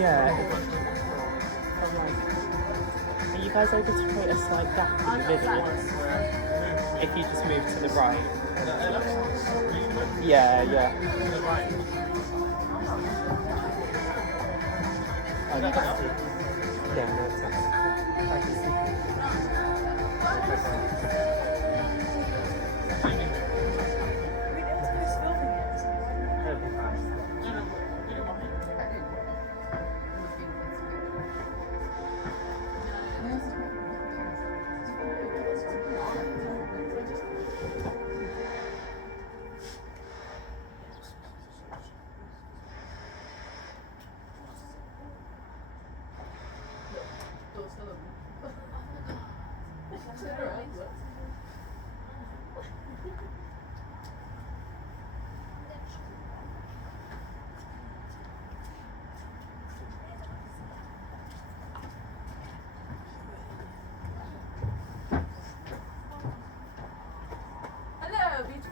Yeah. Are you guys able to create a slight gap in the middle? If you just move to the right. Yeah, yeah.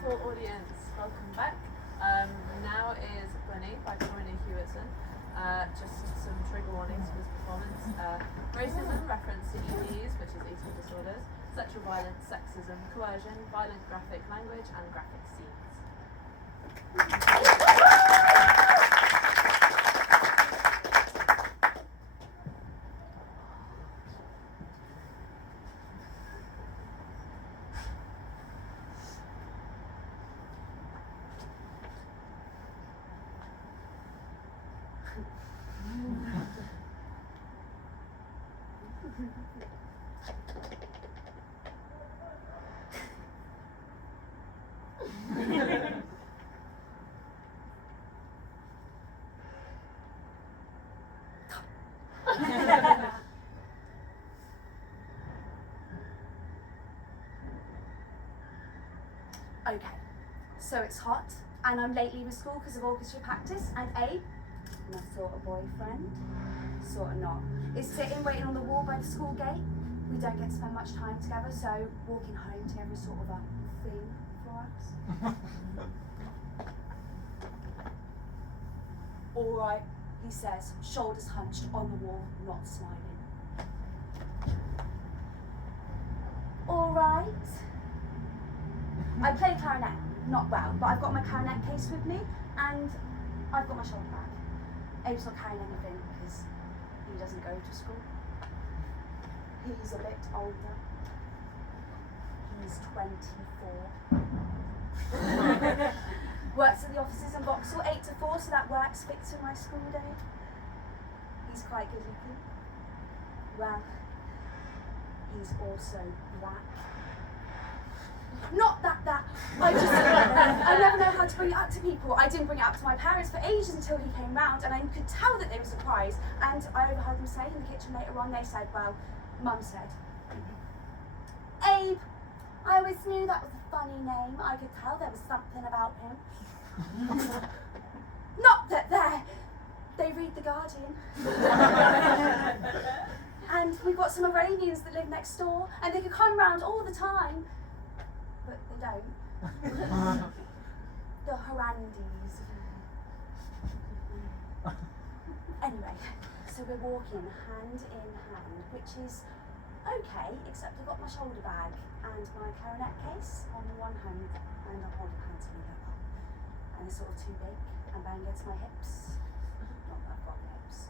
Audience, welcome back. Now is Bunny by Corinne Leigh-Hewitson. Just some trigger warnings for this performance. Racism, reference to EDs, which is eating disorders, sexual violence, sexism, coercion, violent graphic language, and graphic scenes. Okay, so it's hot, and I'm late leaving school because of orchestra practice, and Abe, my sort of boyfriend, sort of not, is sitting waiting on the wall by the school gate. We don't get to spend much time together, so walking home together is sort of a thing for us. Alright, he says, shoulders hunched on the wall, not smiling. Alright. I play clarinet, not well, but I've got my clarinet case with me, and I've got my shoulder bag. Abe's not carrying anything because he doesn't go to school. He's a bit older. He's 24. Works at the offices in Vauxhall, 8 to 4, so that works fits with my school day. He's quite good looking. Well, he's also black. Not that, I never know how to bring it up to people. I didn't bring it up to my parents for ages until he came round, and I could tell that they were surprised. And I overheard them say in the kitchen later on, they said, well, Mum said, Abe, I always knew that was a funny name. I could tell there was something about him. Not that they read The Guardian. And we've got some Iranians that live next door, and they could come round all the time. But they don't. The Harandis. Anyway, so we're walking hand in hand, which is okay, except I've got my shoulder bag and my clarinet case on one hand, and I'm holding hands on the other. And they're sort of too big and bang against my hips. Not that I've got hips.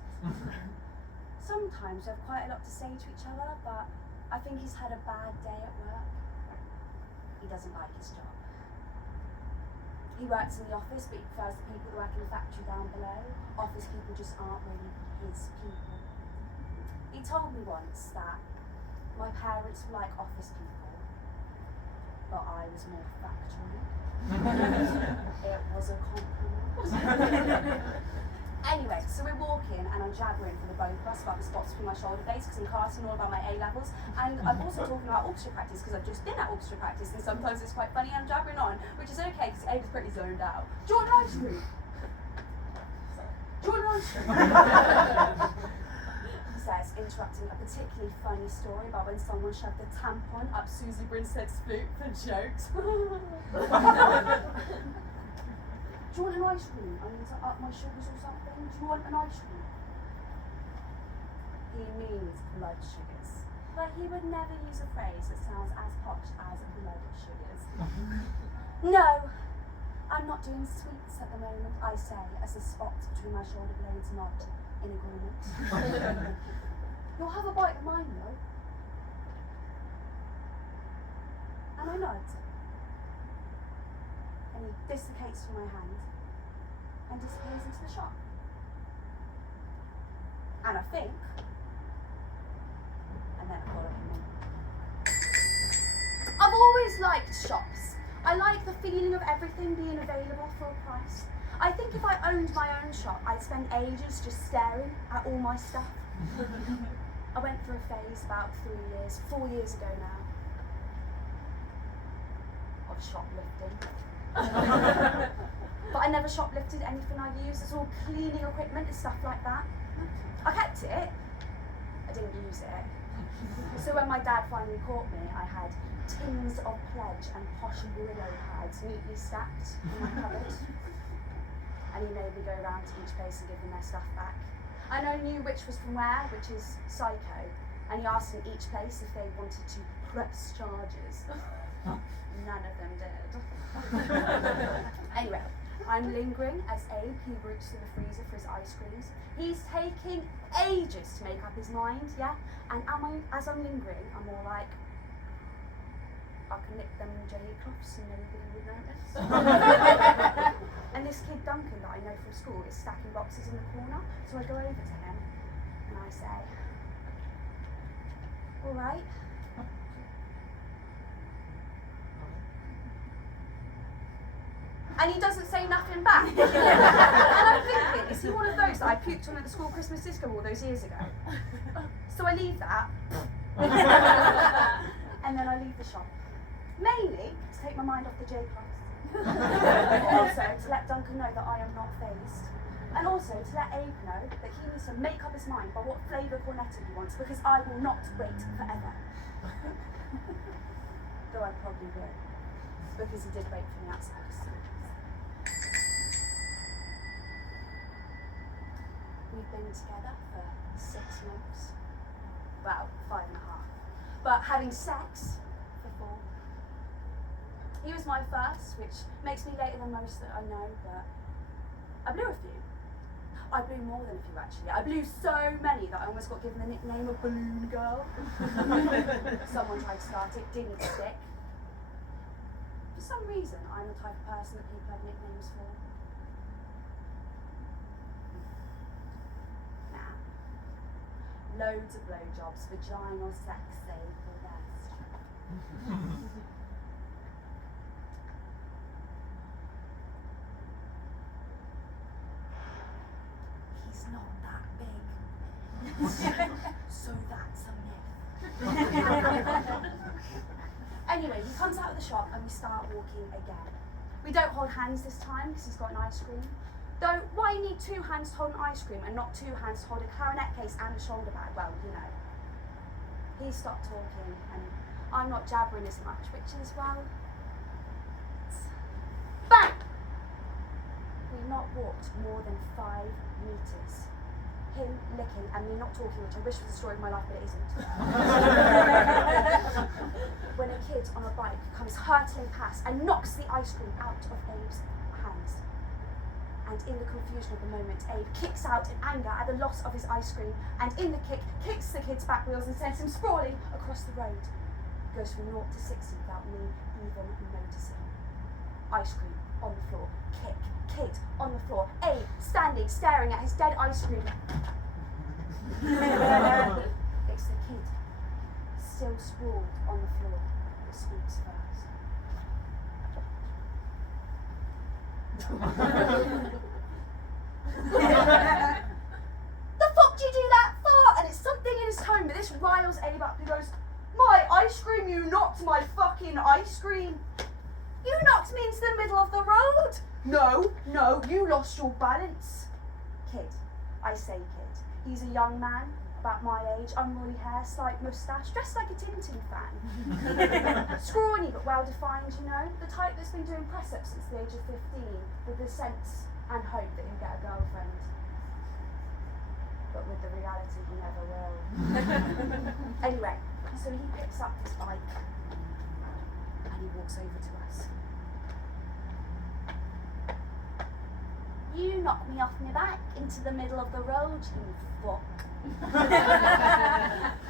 Sometimes we have quite a lot to say to each other, but I think he's had a bad day at work. He doesn't like his job. He works in the office, but he prefers the people who work in the factory down below. Office people just aren't really his people. He told me once that my parents were like office people, but I was more factory. It was a compliment. Anyway, so we're walking and I'm jabbering for the both of us about the spots between my shoulder blades because I'm casting all about my A-levels, and I'm also talking about orchestra practice because I've just been at orchestra practice, and sometimes it's quite funny and I'm jabbering on, which is okay because Abe's pretty zoned out. Do you want an ice cream? Do you want an ice cream? He says, interrupting a particularly funny story about when someone shoved a tampon up Susie Brinstead's flute for jokes. Do you want an ice cream? I need to up my sugars or something. Do you want an ice cream? He means blood sugars. But he would never use a phrase that sounds as posh as blood sugars. No, I'm not doing sweets at the moment, I say, as the spots between my shoulder blades nod in agreement. You'll have a bite of mine, though. And I nod. And he dislocates from my hand and disappears into the shop. And I think, and then I follow him in. I've always liked shops. I like the feeling of everything being available for a price. I think if I owned my own shop, I'd spend ages just staring at all my stuff. I went through a phase about 4 years ago now, of shoplifting. But I never shoplifted anything I used. It's all cleaning equipment and stuff like that. I kept it, I didn't use it. So when my dad finally caught me, I had tins of Pledge and posh Brillo pads neatly stacked in my cupboard. And he made me go around to each place and give them their stuff back. I knew which was from where, which is Psycho, and he asked in each place if they wanted to press charges. None of them did. Anyway, I'm lingering as Abe, he reaches to the freezer for his ice creams. He's taking ages to make up his mind, yeah? And as I'm lingering, I'm all like, I can lick them jelly cloths and nobody would notice. And this kid Duncan that I know from school is stacking boxes in the corner, so I go over to him and I say, all right. And he doesn't say nothing back. And I'm thinking, is he one of those that I puked on at the school Christmas disco all those years ago? So I leave that. And then I leave the shop. Mainly to take my mind off the J-Class. Also to let Duncan know that I am not phased. And also to let Abe know that he needs to make up his mind by what flavour cornetto he wants, because I will not wait forever. Though I probably will, because he did wait for me outside his school. We've been together for 6 months. Well, 5.5. But having sex for 4. He was my first, which makes me later than most that I know, but I blew a few. I blew more than a few, actually. I blew so many that I almost got given the nickname of Balloon Girl. Someone tried to start it, didn't stick. For some reason, I'm the type of person that people have nicknames for. Nah. Loads of blowjobs, vaginal sex save for the best. He's not that big. So that's a myth. Anyway, he comes out of the shop and we start walking again. We don't hold hands this time because he's got an ice cream. Though, why you need 2 hands to hold an ice cream and not 2 hands to hold a clarinet case and a shoulder bag? Well, you know. He stopped talking and I'm not jabbering as much, which is, well, bang! We've not walked more than 5 meters. Him licking and me not talking, which I wish was the story of my life, but it isn't. When a kid on a bike comes hurtling past and knocks the ice cream out of Abe's hands. And in the confusion of the moment, Abe kicks out in anger at the loss of his ice cream, and in the kick, kicks the kid's back wheels and sends him sprawling across the road. Goes from 0 to 60 without me even noticing. Ice cream on the floor, kick, kid on the floor, Abe standing, staring at his dead ice cream. It's the kid, still sprawled on the floor, that speaks first. The fuck do you do that for? And it's something in his tone, but this riles Abe up. He goes, my ice cream, you knocked my fucking ice cream. You knocked me into the middle of the road. No, you lost your balance. Kid, I say kid. He's a young man, about my age, unruly hair, slight moustache, dressed like a Tintin fan. Scrawny but well defined, you know, the type that's been doing press-ups since the age of 15, with the sense and hope that he'll get a girlfriend. But with the reality realised that you never will. Anyway, so he picks up his bike and he walks over to us. You knocked me off my back into the middle of the road, you fuck.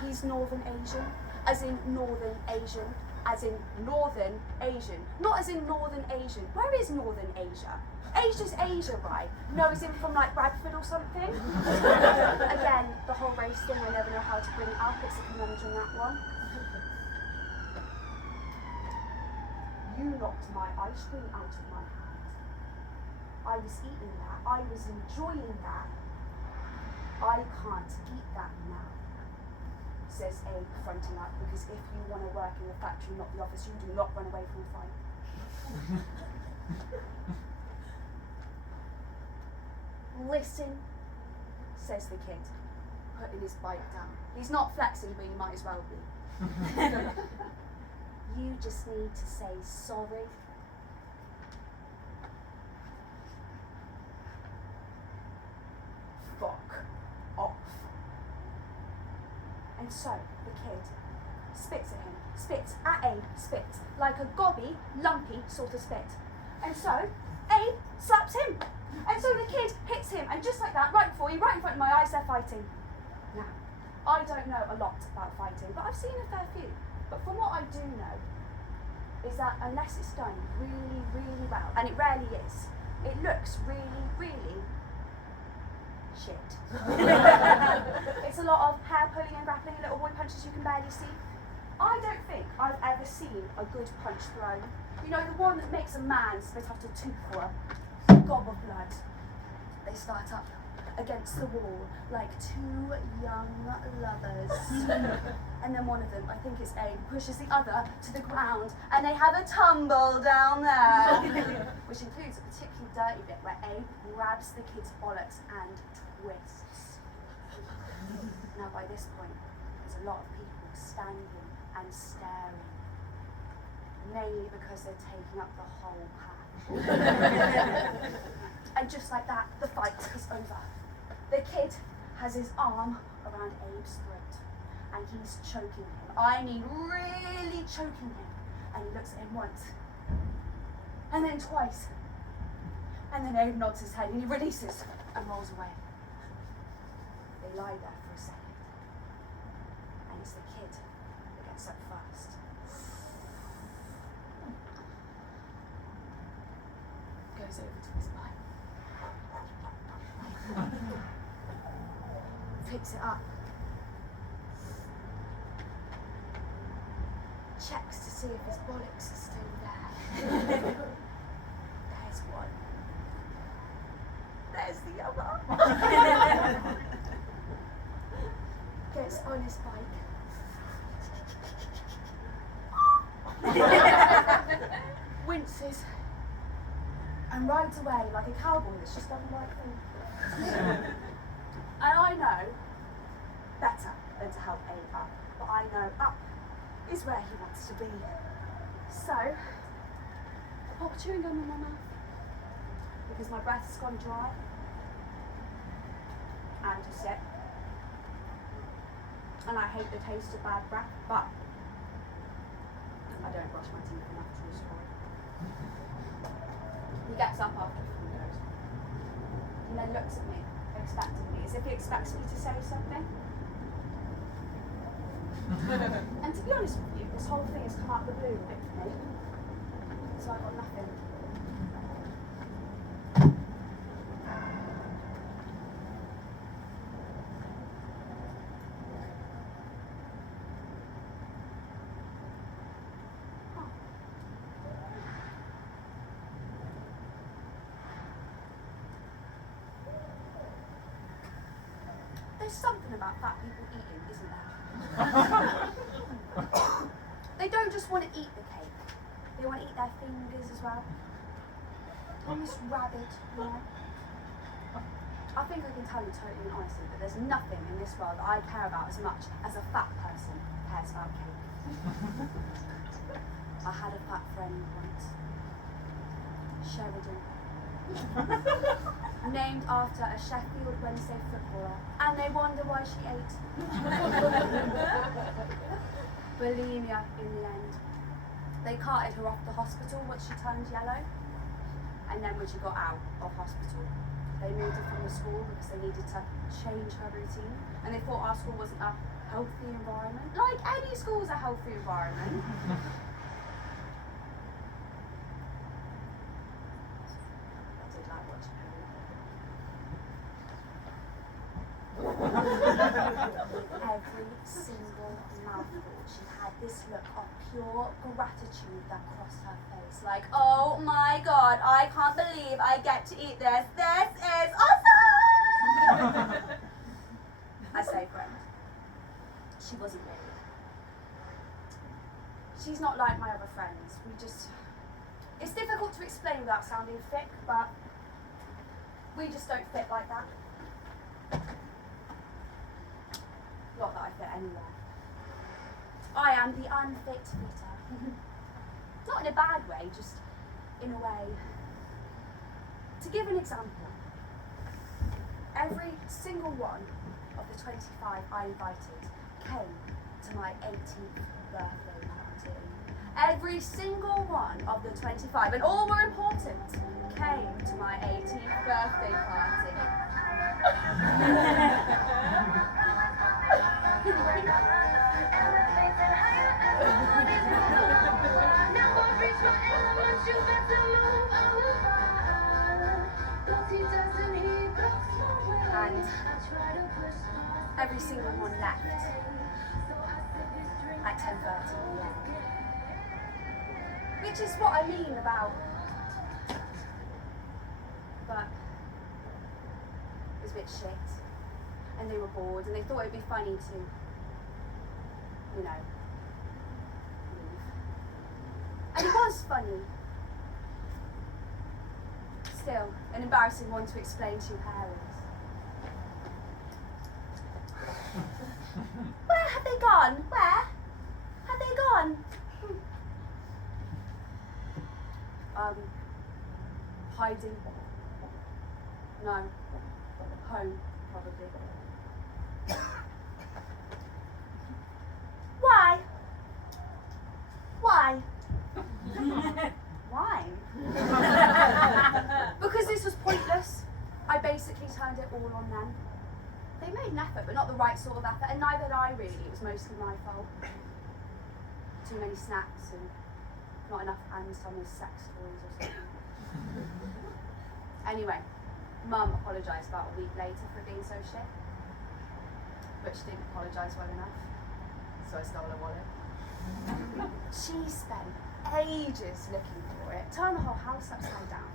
He's Northern Asian, as in Northern Asian, as in Northern Asian, not as in Northern Asian. Where is Northern Asia? Asia's Asia, right? No, as in from like Bradford or something? Again, the whole race thing, I never know how to bring it up, it's a conundrum, that one. You knocked my ice cream out of my hand. I was eating that, I was enjoying that. I can't eat that now, says Abe, fronting up, because if you want to work in the factory, not the office, you do not run away from a fight. Listen, says the kid, putting his bike down. He's not flexing, but he might as well be. You just need to say sorry. Fuck off. And so the kid spits at him, spits at Abe, spits like a gobby, lumpy sort of spit. And so Abe slaps him. And so the kid hits him, and just like that, right before you, right in front of my eyes, they're fighting. Now, I don't know a lot about fighting, but I've seen a fair few. But from what I do know, is that unless it's done really, really well, and it rarely is, it looks really, really shit. It's a lot of hair pulling and grappling, little boy punches you can barely see. I don't think I've ever seen a good punch thrown. You know, the one that makes a man spit out a tooth or a gob of blood. They start up against the wall like two young lovers. And then one of them, I think it's Abe, pushes the other to the ground and they have a tumble down there. Which includes a particularly dirty bit where Abe grabs the kid's bollocks and twists. Now by this point, there's a lot of people standing and staring. Mainly because they're taking up the whole path. And just like that, the fight is over. The kid has his arm around Abe's throat and he's choking him. I mean, really choking him. And he looks at him once, and then twice. And then Abe nods his head and he releases and rolls away. They lie there for a second. And it's the kid that gets up first. Goes over to his bike. Picks it up. Checks to see if his bollocks are still there. There's one. There's the other. Gets on his bike. Winces. And rides away like a cowboy that's just done the right thing. And I know better than to help Abe up, but I know up is where he wants to be. So, I pop chewing gum in my mouth because my breath's gone dry. And a sip. And I hate the taste of bad breath, but I don't brush my teeth enough to destroy. He gets up after a few minutes and then looks at me expectantly, as if he expects me to say something. And to be honest with you, this whole thing has come out of the blue a bit for me. So I got nothing. There's something about fat people eating, isn't there? They don't just want to eat the cake, they want to eat their fingers as well. Almost rabid, you know. I think I can tell you totally and honestly that there's nothing in this world that I care about as much as a fat person cares about cake. I had a fat friend once, Sheridan. named after a Sheffield Wednesday footballer, and they wonder why she ate. Bulimia in the end. They carted her off to hospital once she turned yellow, and then when she got out of hospital, they moved her from the school because they needed to change her routine, and they thought our school wasn't a healthy environment. Like any school's a healthy environment. I did like watching her. Every single mouthful, she had this look of pure gratitude that crossed her face. Like, oh my god, I can't believe I get to eat this. This is awesome! I say friend. She wasn't really. She's not like my other friends. It's difficult to explain without sounding thick, but we just don't fit like that. Not that I fit anywhere. I am the unfit fitter. Not in a bad way, just in a way. To give an example, every single one of the 25 I invited came to my 18th birthday party. Every single one of the 25, and all were important, came to my 18th birthday party. And every single one left at 10:30 p.m. Which is what I mean about, but it was a bit shit, and they were bored, and they thought it'd be funny to, you know, leave. And it was funny. Still, an embarrassing one to explain to your parents. Where have they gone? Where have they gone? Hiding. No. Home, probably. Why? Why? Why? Because this was pointless. I basically turned it all on them. They made an effort, but not the right sort of effort, and neither did I really. It was mostly my fault. Too many snacks and not enough Anton's sex toys or something. Anyway, Mum apologised about a week later for being so shit, but she didn't apologise well enough, so I stole her wallet. She spent ages looking for it, turned the whole house upside down.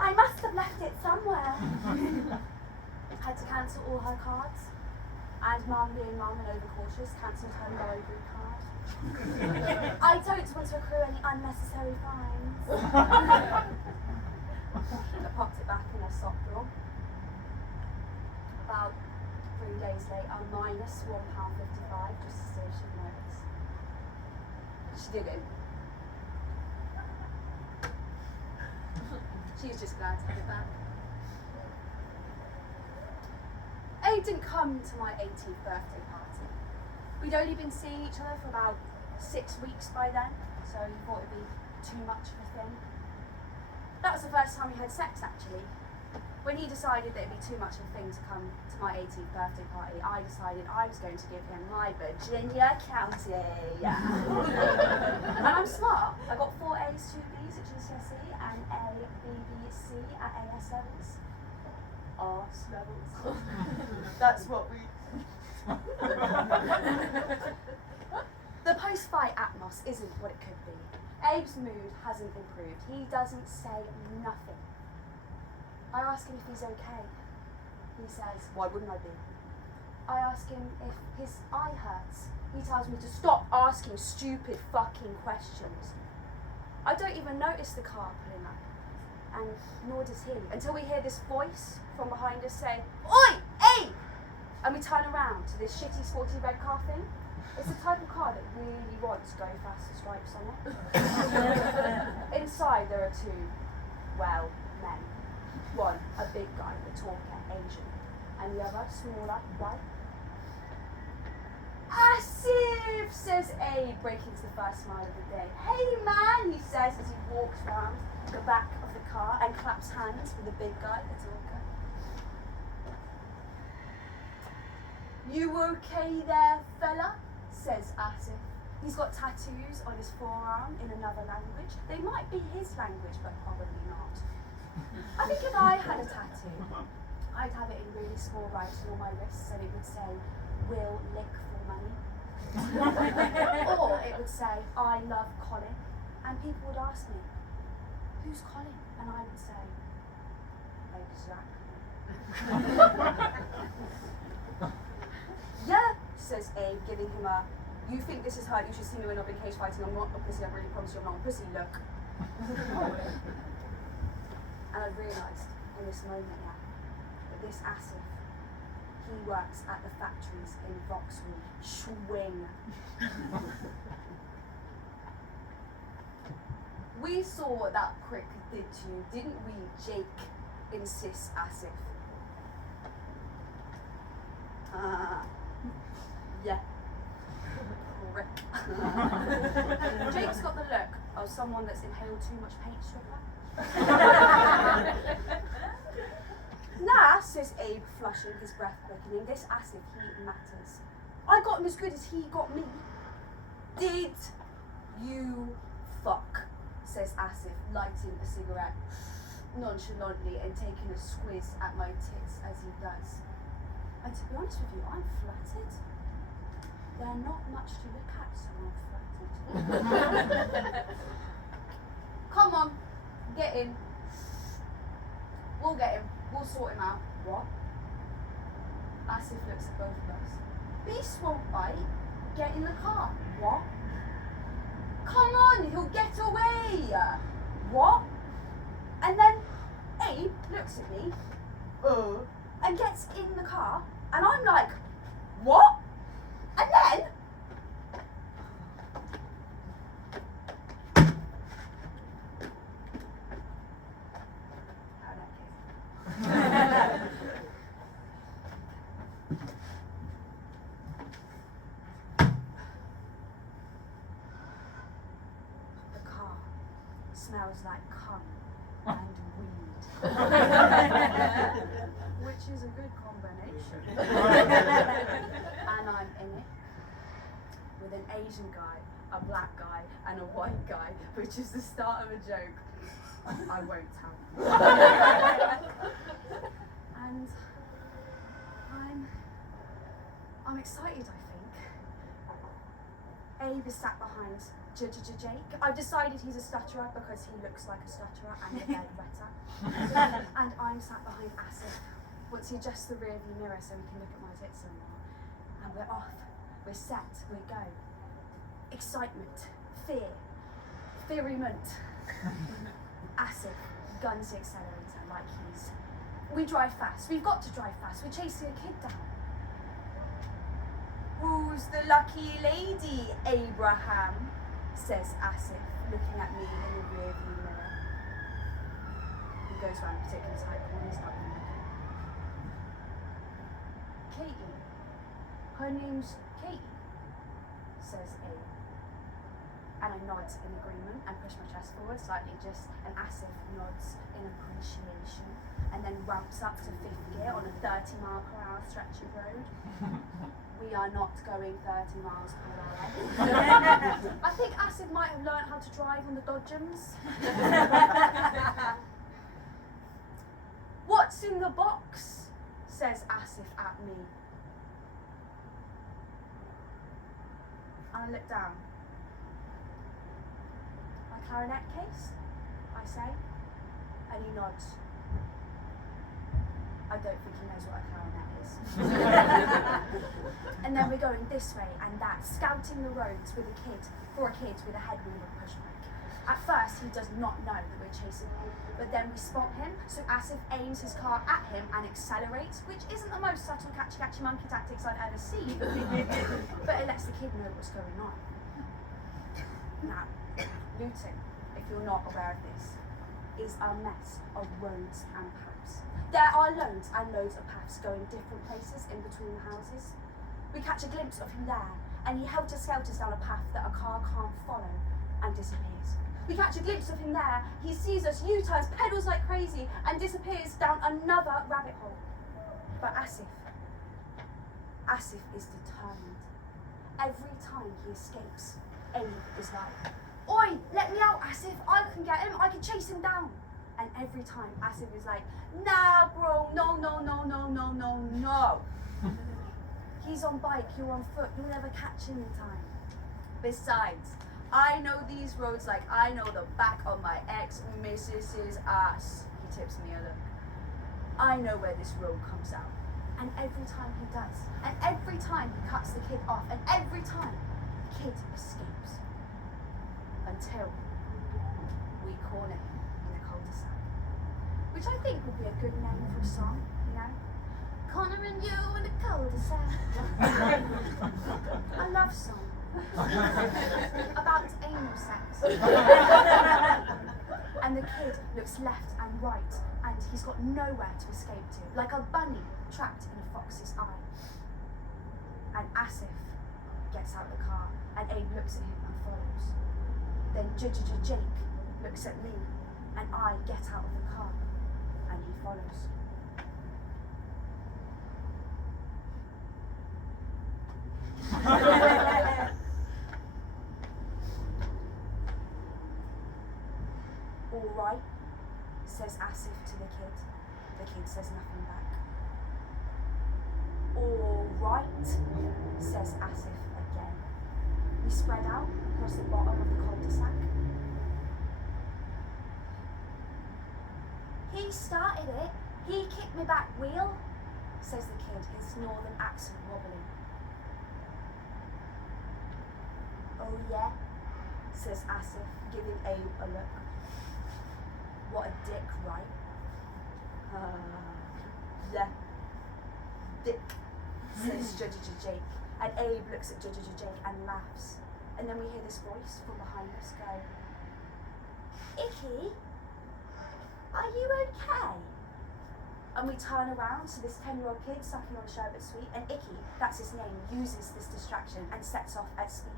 I must have left it somewhere. Had to cancel all her cards, and Mum, being Mum and overcautious, cancelled her library card. I don't want to accrue any unnecessary fines. I popped it back in her sock drawer. About 3 days later, minus £1.55, just to see if she'd notice. She didn't. She was just glad to have it back. Abe didn't come to my 18th birthday party. We'd only been seeing each other for about 6 weeks by then, so he thought it'd be too much of a thing. That was the first time we had sex, actually. When he decided that it'd be too much of a thing to come to my 18th birthday party, I decided I was going to give him my Virginia County. And I'm smart. I got 4 A's, 2 B's at GCSE, and A, B, B, C at AS levels. Arse levels. That's what we... The post-fight atmos isn't what it could be. Abe's mood hasn't improved. He doesn't say nothing. I ask him if he's okay. He says, why wouldn't I be? I ask him if his eye hurts. He tells me to stop asking stupid fucking questions. I don't even notice the car pulling up, and nor does he, until we hear this voice from behind us say, "Oi, Abe!" And we turn around to this shitty sporty red car thing. It's the type of car that really wants Go Faster stripes on it. Inside there are 2, well, men. One, a big guy, the talker, Asian. And the other, smaller, white. Asif, says Abe, breaking into the first smile of the day. Hey man, he says as he walks round the back of the car and claps hands with the big guy, the talker. You okay there, fella? Says Asif. He's got tattoos on his forearm in another language. They might be his language, but probably not. I think if I had a tattoo, I'd have it in really small writing on my wrists and it would say, Will lick for money. Or it would say, I love Colin. And people would ask me, who's Colin? And I would say, exactly. Yeah, says Abe, giving him a, you think this is hurt, you should see me when I've been cage fighting, I'm not a pussy, I really promise you I'm not a pussy, look. And I've realised in this moment now that this Asif, he works at the factories in Vauxhall. Swing. We saw what that prick did to you, didn't we, Jake? Insists Asif. Yeah. Prick. Jake's got the look of someone that's inhaled too much paint stripper. Nah, says Abe, flushing, his breath quickening. This Asif, he matters. I got him as good as he got me. Did you fuck? Says Asif, lighting a cigarette nonchalantly and taking a squiz at my tits as he does. And to be honest with you, I'm flattered. They're not much to look at, so I'm flattered. Come on, get in. We'll get him. We'll sort him out. What? Asif looks at both of us. Beast won't bite. Get in the car. What? Come on, he'll get away. What? And then Abe looks at me, and gets in the car, and I'm like, what? And then the car smells like cum and weed. Which is a good combination. And I'm in it with an Asian guy, a black guy, and a white guy, which is the start of a joke I won't tell. And I'm excited, I think. Abe is sat behind Jake. I've decided he's a stutterer because he looks like a stutterer and a bed wetter. And I'm sat behind Asif. Once he adjusts the rear view mirror so we can look at my tits some more. And we're off. We're set. We go. Excitement. Fear. Feariment. Asif guns the accelerator like he's... We drive fast. We've got to drive fast. We're chasing a kid down. Who's the lucky lady, Abraham? Says Asif, looking at me in the rear view mirror. He goes round a particular side corners up and looking. Katie. Her name's Katie, says Abe. And I nod in agreement and push my chest forward slightly, and Asif nods in appreciation and then ramps up to 5th gear on a 30-mile-per-hour stretch of road. We are not going 30 miles per hour. I think Asif might have learnt how to drive on the Dodgems. What's in the box? Says Asif at me. I look down. My clarinet case, I say, and he nods. I don't think he knows what a clarinet is. And then we're going this way and that, scouting the roads for a kid with a headwind and push brake. At first, he does not know that we're chasing him, but then we spot him, so Asif aims his car at him and accelerates, which isn't the most subtle catchy monkey tactics I've ever seen, but it lets the kid know what's going on. Now, Luton, if you're not aware of this, is a mess of roads and paths. paths. There are loads and loads of paths going different places in between the houses. We catch a glimpse of him there, and he helter-skelters down a path that a car can't follow and disappears. We catch a glimpse of him there, he sees us, U-turns, pedals like crazy, and disappears down another rabbit hole. But Asif is determined. Every time he escapes, Abe is like, "Oi, let me out, Asif, I can get him, I can chase him down." And every time Asif is like, "Nah, bro, no. He's on bike, you're on foot, you'll never catch him in time. Besides, I know these roads like I know the back of my ex-missus's ass." He tips me a look. "I know where this road comes out." And every time he does, and every time he cuts the kid off, and every time the kid escapes. Until we corner him in a cul-de-sac. Which I think would be a good name for a song, you know? Cornering you in a cul-de-sac. A love song. About anal sex. And the kid looks left and right, and he's got nowhere to escape to, like a bunny trapped in a fox's eye. And Asif gets out of the car, and Abe looks at him and follows. Then Jake looks at me, and I get out of the car, and he follows. "All right," says Asif to the kid. The kid says nothing back. "All right," says Asif again. We spread out across the bottom of the cul-de-sac. "He started it. He kicked me back wheel," says the kid, his northern accent wobbling. "Oh yeah," says Asif, giving Abe a look. "What a dick, right?" "Yeah, dick," says Jake, and Abe looks at Jake and laughs. And then we hear this voice from behind us go, "Icky, are you okay?" And we turn around to this 10-year-old kid sucking on a sherbet sweet, and Icky, that's his name, uses this distraction and sets off at speed.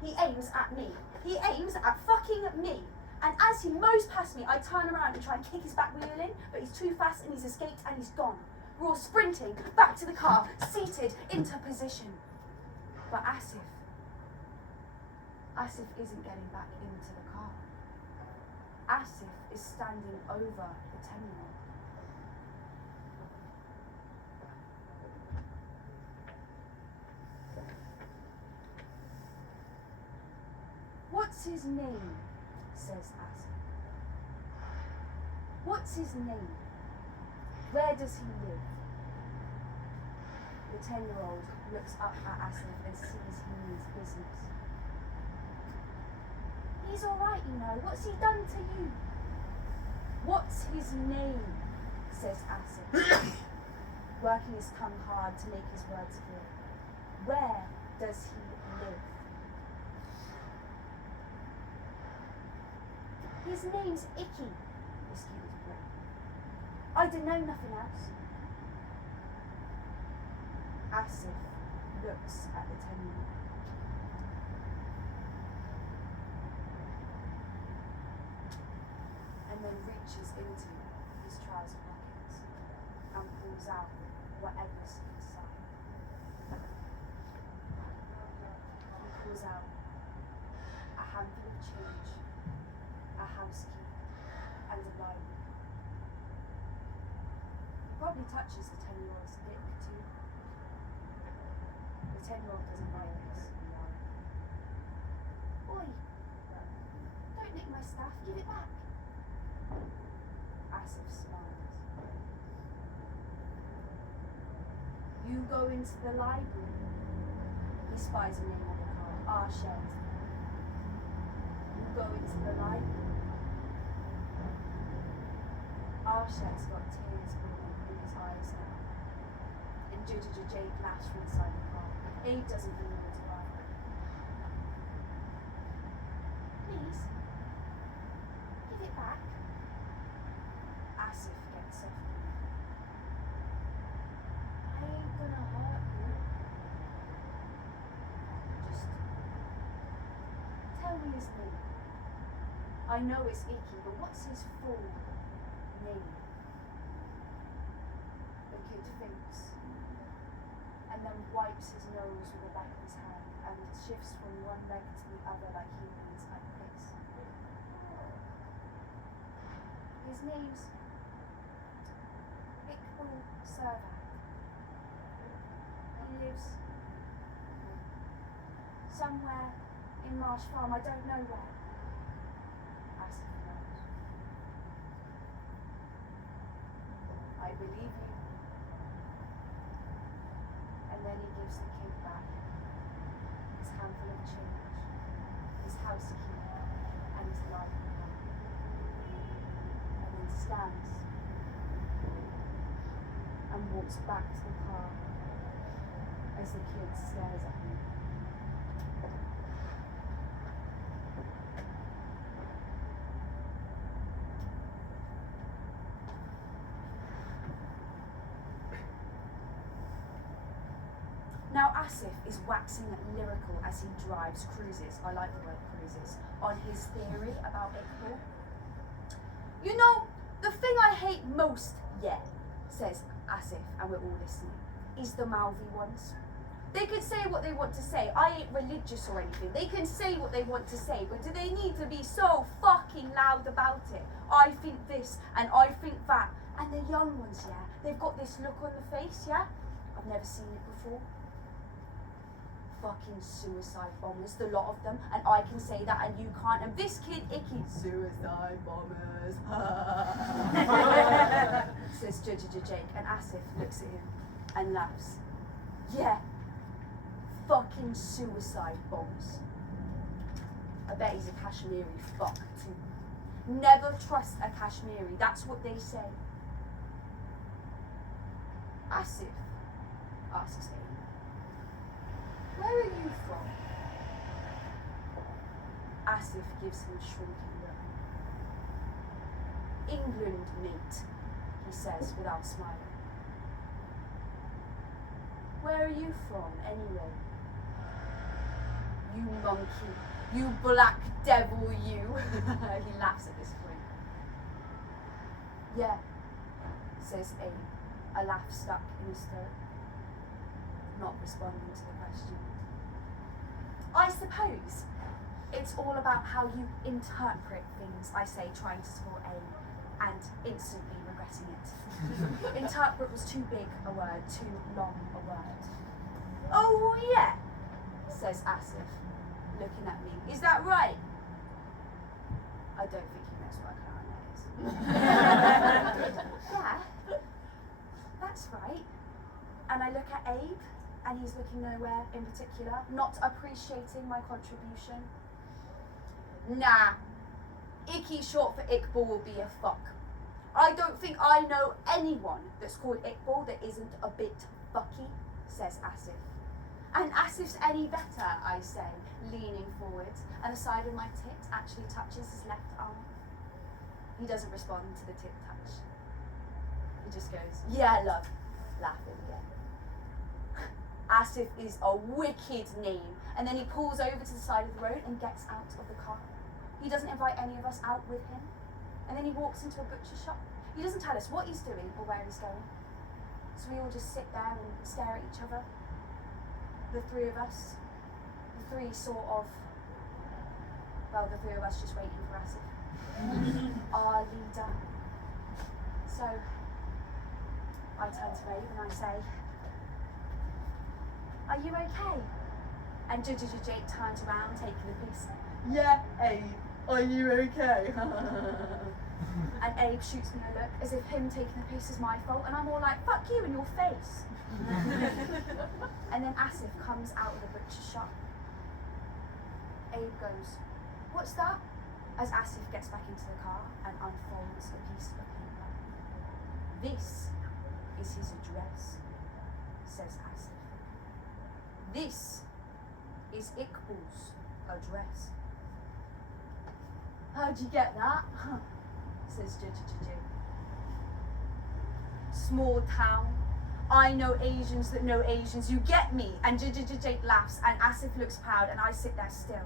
He aims at me. He aims at fucking me. And as he mows past me, I turn around and try and kick his back wheel in, but he's too fast and he's escaped and he's gone. We're all sprinting back to the car, seated into position. But Asif isn't getting back into the car. Asif is standing over the 10-year-old. "What's his name?" says Asif. "What's his name? Where does he live?" The 10-year-old looks up at Asif and sees he means business. "He's alright, you know. What's he done to you?" "What's his name?" says Asif, working his tongue hard to make his words clear. "Where does he live?" "His name's Icky," the student replied. "I don't know nothing else." Asif looks at the 10-year-old. And then reaches into his trouser pockets and pulls out whatever's inside. He pulls out a handful of change, a house key, and a Bible. He probably touches the 10-year-old's dick too. The 10-year-old doesn't like this. "Oi, don't nick my stuff, give it back." Asif smiles. "You go into the library." He spies a name on the card. "Our shed." "You go into the library." Our shed's got tears brimming in his eyes now. And Jake laughs from inside the car. Abe doesn't even know to lie. "Please, give it back." Asif gets softly. me his name. I know it's icky, but what's his full name? The kid thinks, and then wipes his nose with the back of his hand and shifts from one leg to the other like he means like this. His name's Iqbal Servak. He lives somewhere in Marsh Farm, I don't know where. Asif knows. I believe you. And then he gives the kid back his handful of change, his house key, and his life back. And then stands and walks back to the car as the kid stares at him. Now Asif is waxing lyrical as he drives, cruises, I like the word cruises, on his theory about Iqbal. You know, the thing I hate most yet, says Asif, and we're all listening, is the mouthy ones. They can say what they want to say. I ain't religious or anything. They can say what they want to say, but do they need to be so fucking loud about it? I think this and I think that. And the young ones, yeah, they've got this look on the face, yeah? I've never seen it before. Fucking suicide bombers, the lot of them, and I can say that and you can't, and this kid, icky, suicide bombers, says Jake, and Asif looks at him and laughs. Yeah, fucking suicide bombs. I bet he's a Kashmiri fuck too. Never trust a Kashmiri, that's what they say. Asif asks him, where are you from? Asif gives him a shrinking look. England, mate, he says without smiling. Where are you from, anyway? You monkey, you black devil, you. He laughs at this point. Yeah, says Abe, a laugh stuck in his throat, not responding to the question. I suppose it's all about how you interpret things, I say, trying to support A and instantly regretting it. Interpret was too big a word, too long a word. Oh yeah, says Asif, looking at me. Is that right? I don't think he knows what a clarinet is. Yeah, that's right. And I look at Abe, and he's looking nowhere in particular, not appreciating my contribution. Nah, Icky short for Iqbal will be a fuck. I don't think I know anyone that's called Iqbal that isn't a bit fucky, says Asif. And Asif's any better, I say, leaning forwards, and the side of my tit actually touches his left arm. He doesn't respond to the tit touch. He just goes, yeah, love, laughing again. Asif is a wicked name, and then he pulls over to the side of the road and gets out of the car. He doesn't invite any of us out with him, and then he walks into a butcher shop. He doesn't tell us what he's doing or where he's going. So we all just sit there and stare at each other. The three of us, the three sort of, well, the three of us just waiting for Asif, our leader. So I turn to Abe and I say, are you okay? And Jake turns around, taking the piece. Yeah, Abe, are you okay? And Abe shoots me a look as if him taking the piece is my fault, and I'm all like, fuck you in your face. And then Asif comes out of the butcher shop. Abe goes, what's that? As Asif gets back into the car and unfolds a piece of paper. This is his address, says Asif. This is Iqbal's address. How'd you get that? Says Jake. Small town. I know Asians that know Asians. You get me? And Jake laughs, and Asif looks proud, and I sit there still.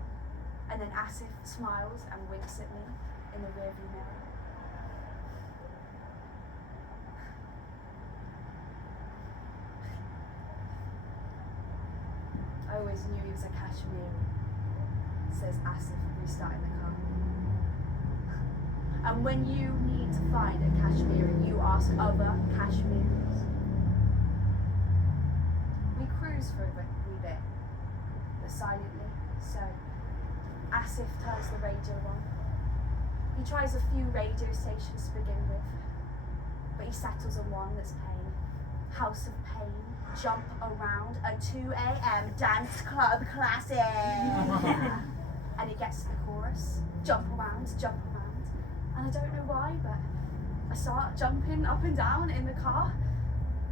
And then Asif smiles and winks at me in the rearview mirror. I always knew he was a Kashmiri, says Asif, restarting the car. And when you need to find a Kashmiri, you ask other Kashmiris. We cruise for a wee bit, but silently, so Asif turns the radio on. He tries a few radio stations to begin with, but he settles on one that's playing House of Pain, Jump Around, a 2 a.m. dance club classic. And he gets to the chorus, jump around, jump around. And I don't know why, but I start jumping up and down in the car.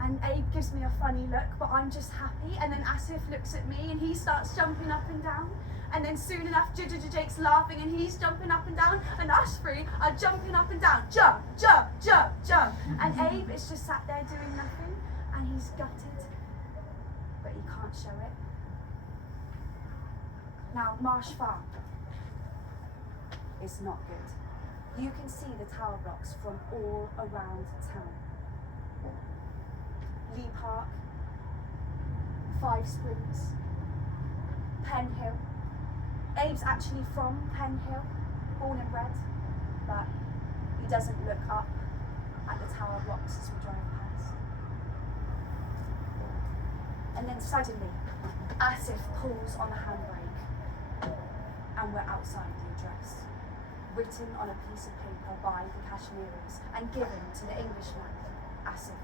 And Abe gives me a funny look, but I'm just happy. And then Asif looks at me and he starts jumping up and down. And then soon enough, Jake's laughing and he's jumping up and down. And us three are jumping up and down. Jump, jump, jump, jump. And Abe is just sat there doing nothing. And he's gutted, but he can't show it. Now, Marsh Farm is not good. You can see the tower blocks from all around town. Lee Park, Five Springs, Penn Hill. Abe's actually from Penn Hill, born and bred, but he doesn't look up at the tower blocks as we drive past. And then suddenly, Asif pulls on the handbrake, and we're outside the address, written on a piece of paper by the Kashmiris and given to the Englishman, Asif.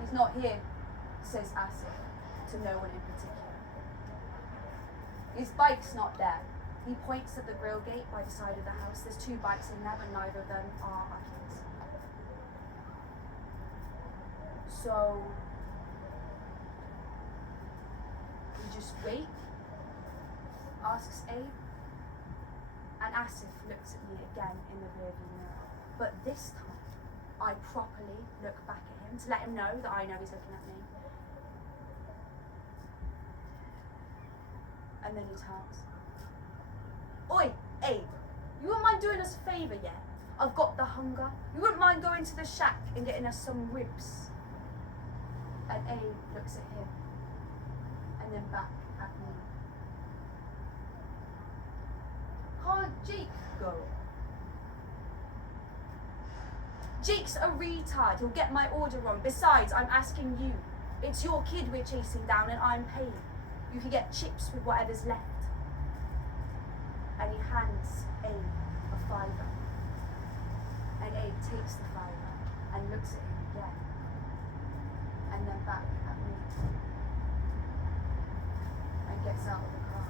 He's not here, says Asif, to no one in particular. His bike's not there. He points at the grill gate by the side of the house. There's 2 bikes in there, but neither of them are Aki's. So, we just wait, asks Abe. And Asif looks at me again in the rearview mirror. But this time, I properly look back at him to let him know that I know he's looking at me. And then he turns. Oi, Abe, you wouldn't mind doing us a favour yet? I've got the hunger. You wouldn't mind going to the shack and getting us some ribs? And Abe looks at him, and then back at me. Can't Jake go? Jake's a retard. He'll get my order wrong. Besides, I'm asking you. It's your kid we're chasing down and I'm paying. You can get chips with whatever's left. And he hands Abe a $5. And Abe takes the $5 and looks at him again. And then back at me. And gets out of the car.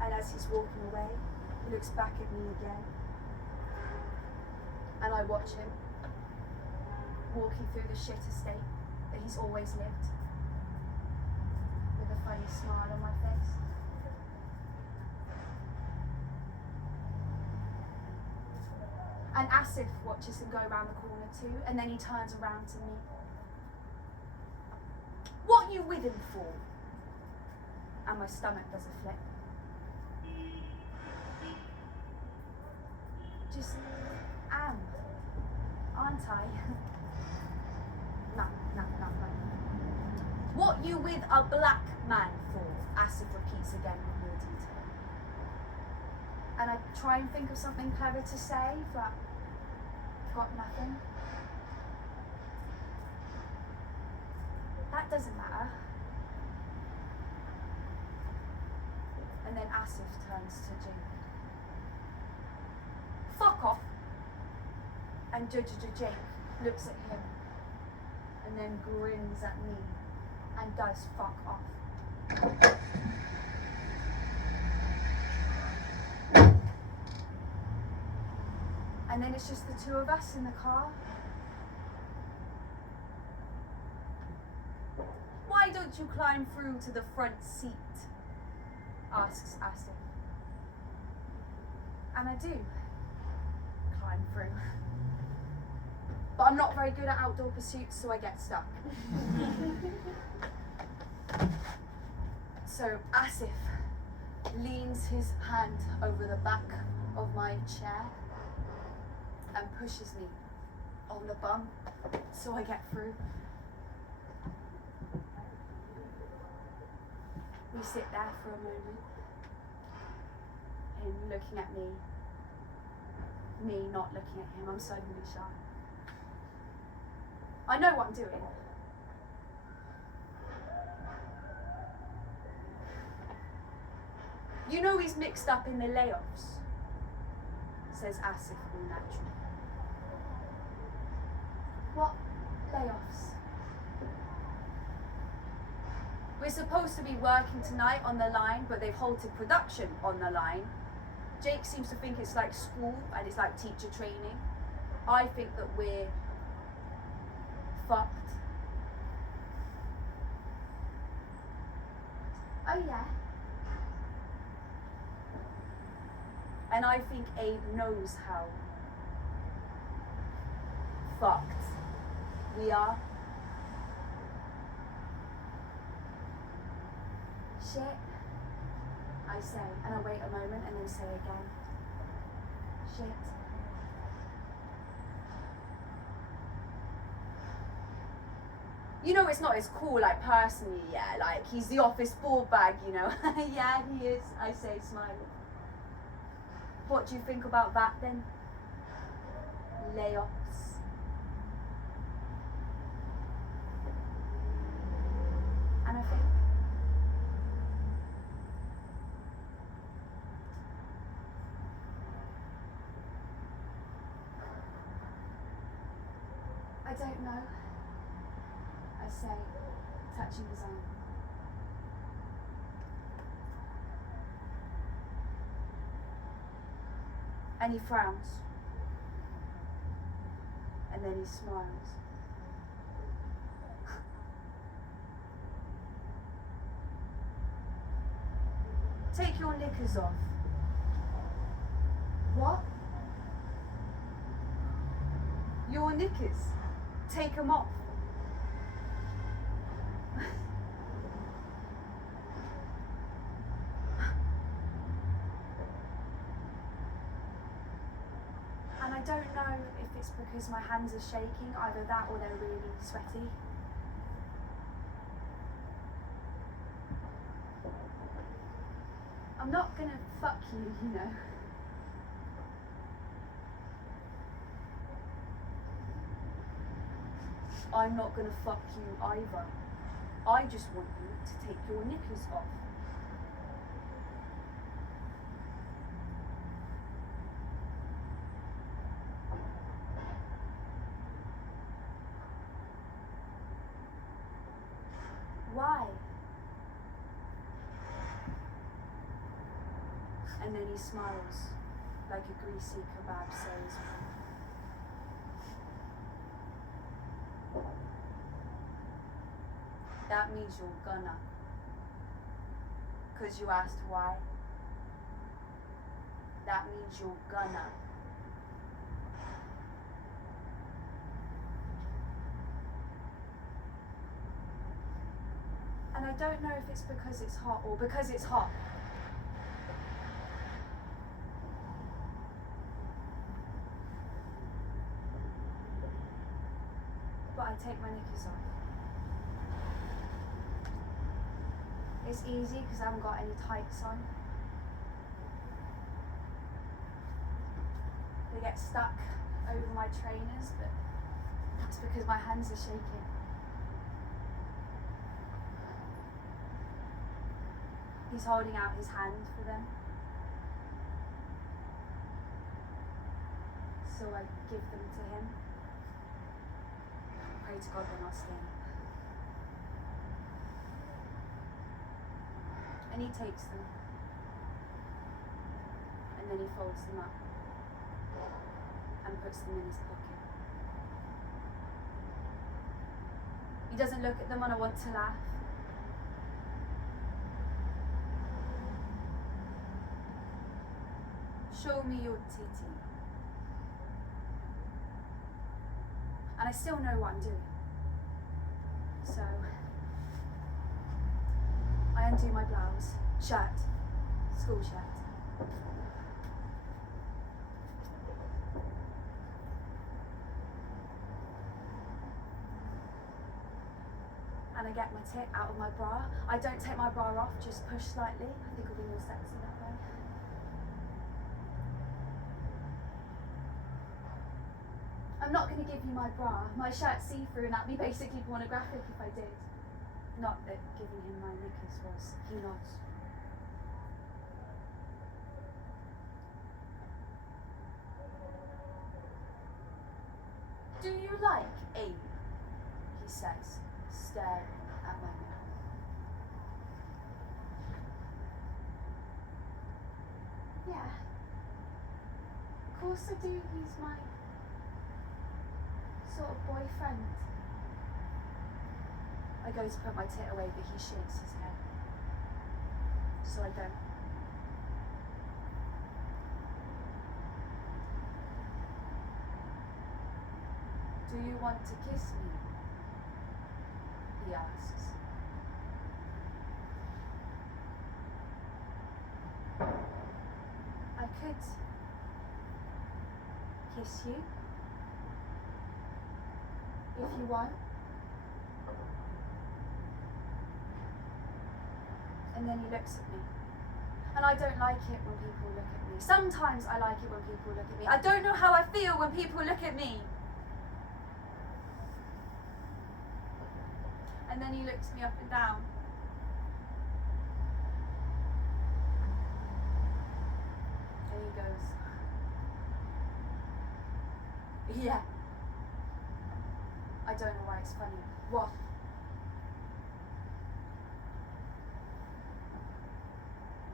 And as he's walking away, he looks back at me again. And I watch him, walking through the shit estate that he's always lived, with a funny smile on my face. And Asif watches him go around the corner too, and then he turns around to me. What you with him for? And my stomach does a flip. Just am, aren't I? No. What you with a black man for? Asif repeats again with more detail. And I try and think of something clever to say, but got nothing. That doesn't matter. And then Asif turns to Jake. Fuck off! And Jake looks at him and then grins at me and does fuck off. And then it's just the 2 of us in the car. Why don't you climb through to the front seat? Asks Asif. And I do climb through. but I'm not very good at outdoor pursuits, so I get stuck. So Asif leans his hand over the back of my chair and pushes me on the bum so I get through. We sit there for a moment, him looking at me not looking at him. I'm suddenly shy. I know what I'm doing. You know he's mixed up in the layoffs, says Asif all natural. What layoffs? We're supposed to be working tonight on the line, but they've halted production on the line. Jake seems to think it's like school and it's like teacher training. I think that we're fucked. Oh yeah. And I think Abe knows how fucked we are. Shit, I say, and I wait a moment and then say again. Shit. You know it's not as cool, like personally, yeah, like he's the office ball bag, you know. Yeah, he is, I say, smiling. What do you think about that then? Layoffs. And I think I don't know, I say, touching his arm. And he frowns. And then he smiles. Take your knickers off. What? Your knickers. Take them off. And I don't know if it's because my hands are shaking, either that or they're really sweaty. I'm not gonna fuck you, you know. I'm not gonna fuck you either. I just want you to take your knickers off. Why? And then he smiles like a greasy kebab salesman. That means you're gonna. 'Cause you asked why. That means you're gonna. And I don't know if it's because it's hot or because it's hot. But I take my knickers off. It's easy because I haven't got any tights on. They get stuck over my trainers, but that's because my hands are shaking. He's holding out his hand for them. So I give them to him. I pray to God they're not staying. And he takes them. And then he folds them up. And puts them in his pocket. He doesn't look at them and I want to laugh. Show me your titty. And I still know what I'm doing. So I undo my blouse, shirt, school shirt. And I get my tit out of my bra. I don't take my bra off, just push slightly. I think it'll be more sexy that way. I'm not going to give you my bra. My shirt's see-through and that'd be basically pornographic if I did. Not that giving him my knickers was. He nods. Do you like Abe? He says, staring at my mouth. Yeah. Of course I do. He's my sort of boyfriend. I go to put my tit away, but he shakes his head. So I don't. Do you want to kiss me? He asks. I could kiss you if you want. And then he looks at me. And I don't like it when people look at me. Sometimes I like it when people look at me. I don't know how I feel when people look at me. And then he looks me up and down. And he goes, yeah. I don't know why it's funny. What?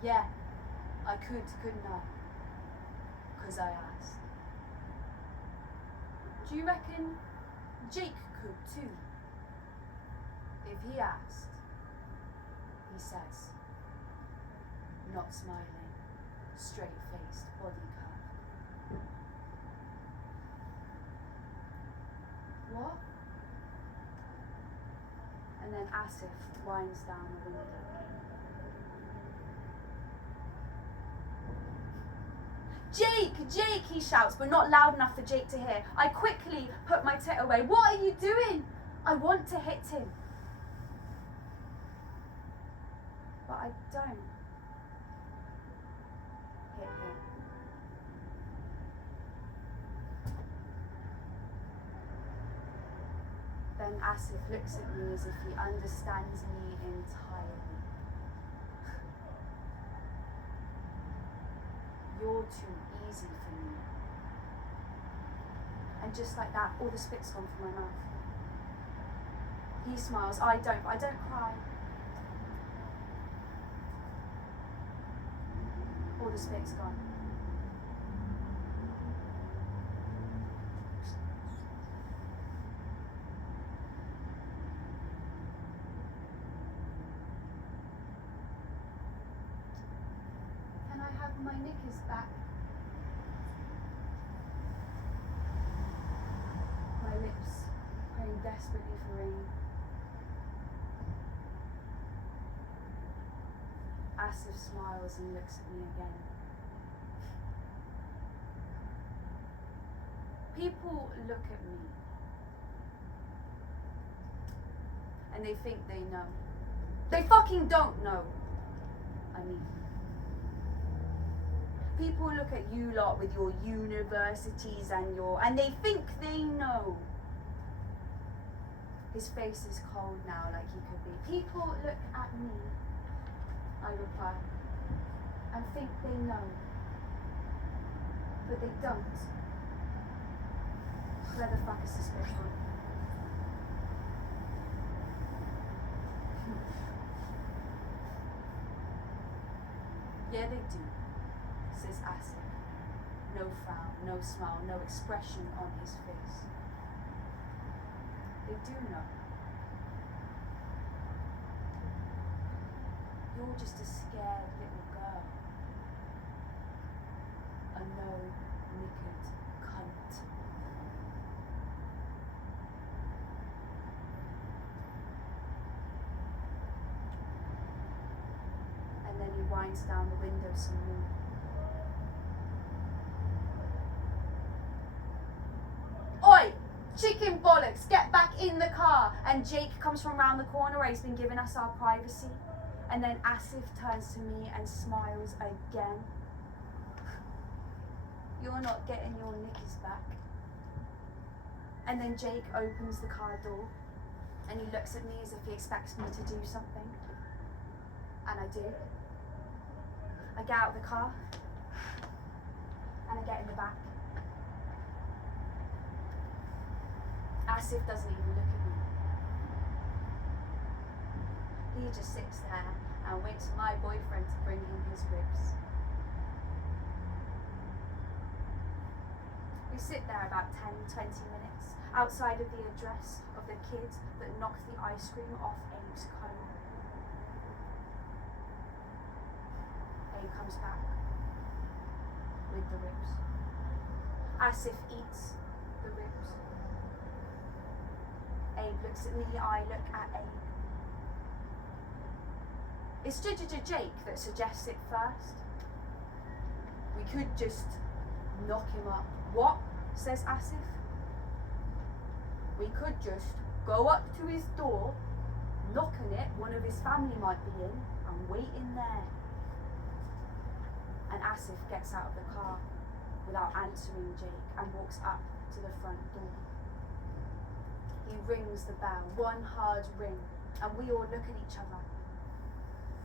Yeah, I could, couldn't I? 'Cause I asked. Do you reckon Jake could too? If he asked, he says, not smiling, straight-faced body curve. What? And then Asif winds down the window. Jake! Jake! He shouts, but not loud enough for Jake to hear. I quickly put my tit away. What are you doing? I want to hit him. But I don't hit him. Then Asif looks at me as if he understands me entirely. You're too easy for me. And just like that, all the spit's gone from my mouth. He smiles, I don't, but I don't cry. All the spit's gone. Can I have my knickers back? My lips praying desperately for rain. Asif smiles and looks at me again. People look at me and they think they know. They fucking don't know. I mean, people look at you lot with your universities and they think they know. His face is cold now, like he could be. People look at me, I reply, and think they know, but they don't. Where the fuck is this bitch from? Yeah, they do, says Asif. No frown, no smile, no expression on his face. They do know. You're just a scared little girl. A no-knickered cunt. grinds down the window some more. Oi! Chicken bollocks, get back in the car! And Jake comes from round the corner where he's been giving us our privacy. And then Asif turns to me and smiles again. You're not getting your knickers back. And then Jake opens the car door and he looks at me as if he expects me to do something. And I do. I get out of the car and I get in the back. Asif doesn't even look at me. He just sits there and waits for my boyfriend to bring him his ribs. We sit there about 10-20 minutes outside of the address of the kid that knocked the ice cream off Abe's cone. Abe comes back with the ribs. Asif eats the ribs. Abe looks at me, I look at Abe. It's Jake that suggests it first. We could just knock him up. What? Says Asif. We could just go up to his door, knock on it, one of his family might be in, and wait in there. And Asif gets out of the car without answering Jake and walks up to the front door. He rings the bell, one hard ring, and we all look at each other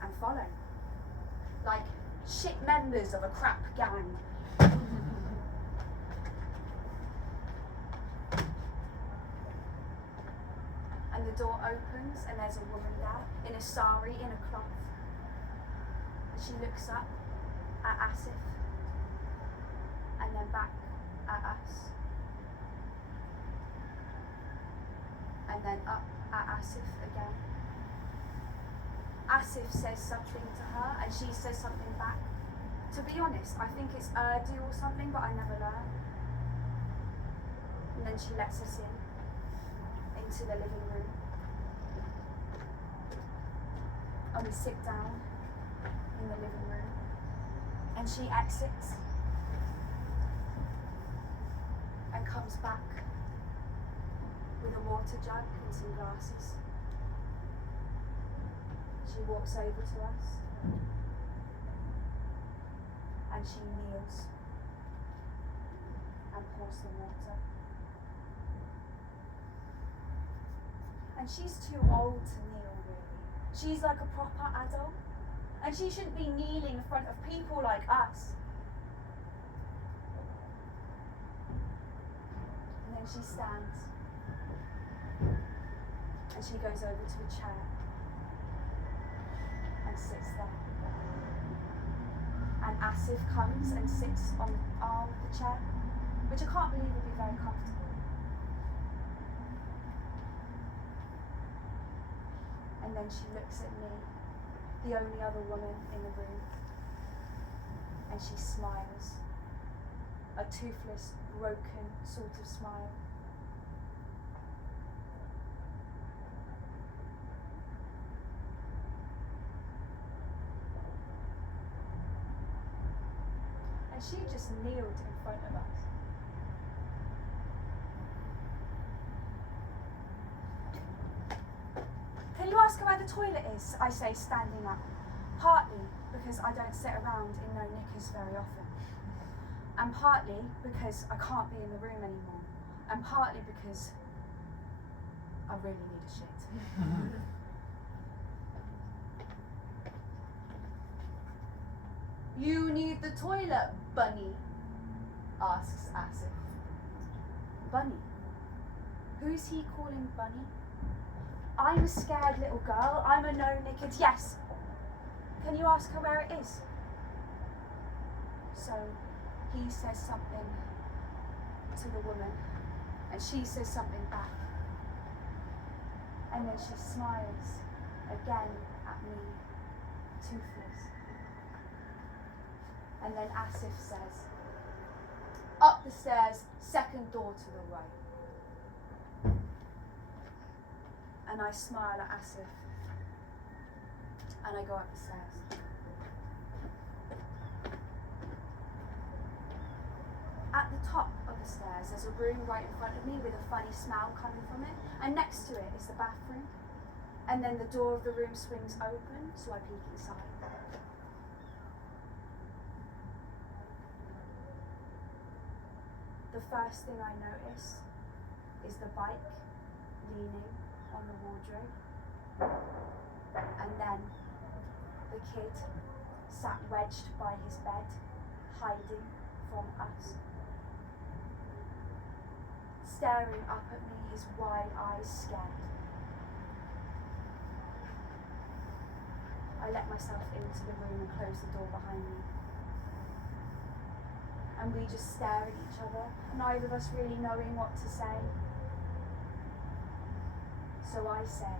and follow, like shit members of a crap gang. And the door opens and there's a woman there in a sari, in a cloth. And she looks up at Asif and then back at us. And then up at Asif again. Asif says something to her and she says something back. To be honest, I think it's Urdu or something, but I never learned. And then she lets us into the living room. And we sit down in the living room. And she exits and comes back with a water jug and some glasses. She walks over to us and she kneels and pours the water. And she's too old to kneel, really. She's like a proper adult, and she shouldn't be kneeling in front of people like us. And then she stands and she goes over to a chair and sits there. And Asif comes and sits on the arm of the chair, which I can't believe would be very comfortable. And then she looks at me, the only other woman in the room, and she smiles, a toothless, broken sort of smile. And she just kneeled in front of us. Can you ask her where the toilet is? I say, standing up. Partly because I don't sit around in no knickers very often. And partly because I can't be in the room anymore. And partly because I really need a shit. You need the toilet, Bunny? Asks Asif. Bunny? Who's he calling Bunny? I'm a scared little girl. I'm a no-knickers. Yes. Can you ask her where it is? So he says something to the woman and she says something back. And then she smiles again at me, toothless. And then Asif says, up the stairs, second door to the right. And I smile at Asif and I go up the stairs. At the top of the stairs, there's a room right in front of me with a funny smell coming from it, and next to it is the bathroom. And then the door of the room swings open, so I peek inside. The first thing I notice is the bike leaning on the wardrobe, and then the kid sat wedged by his bed, hiding from us, staring up at me, his wide eyes scared. I let myself into the room and close the door behind me. And we just stare at each other, neither of us really knowing what to say. So I say,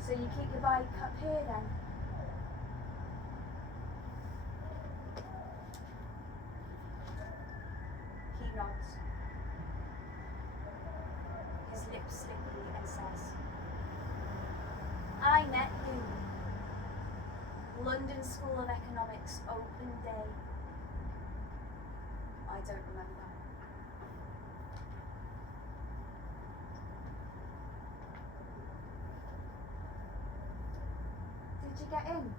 "So you keep the bike up here then?" He nods. His lips slightly and says, "I met you. London School of Economics, open day." I don't remember. "Did you get in?"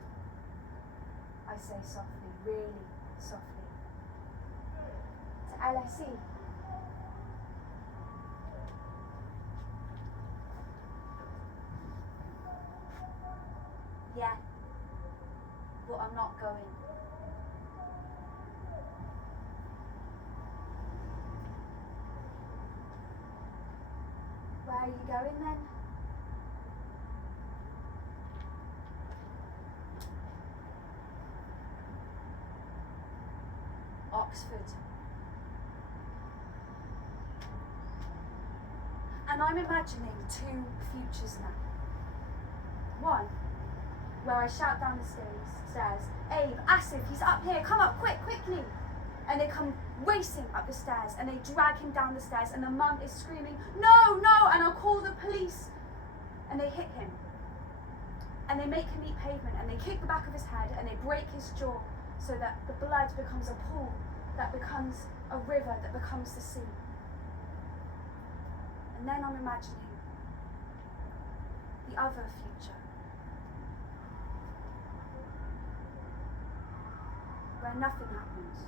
I say softly, really softly. "To LSE?" "Yeah, but I'm not going." "Where are you going then?" "Oxford." And I'm imagining two futures now. One, where I shout down the stairs, "Abe, Asif, he's up here, come up, quickly!" And they come racing up the stairs and they drag him down the stairs and the mum is screaming, "No, no!" And I'll call the police. And they hit him. And they make him eat pavement and they kick the back of his head and they break his jaw so that the blood becomes a pool, that becomes a river, that becomes the sea. And then I'm imagining the other future, where nothing happens.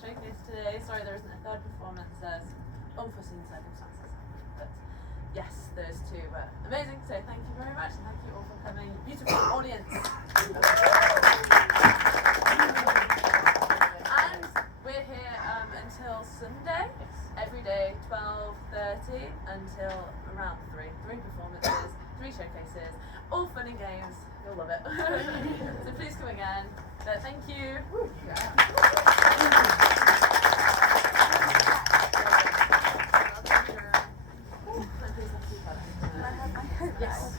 Showcase today. Sorry there isn't a third performance, there's unforeseen circumstances. But yes, those two were amazing, so thank you very much and thank you all for coming. Beautiful audience. And we're here until Sunday, every day 12:30 until around 3. 3 performances, 3 showcases, all fun and games. You'll love it. So please come again. So thank you. Yes.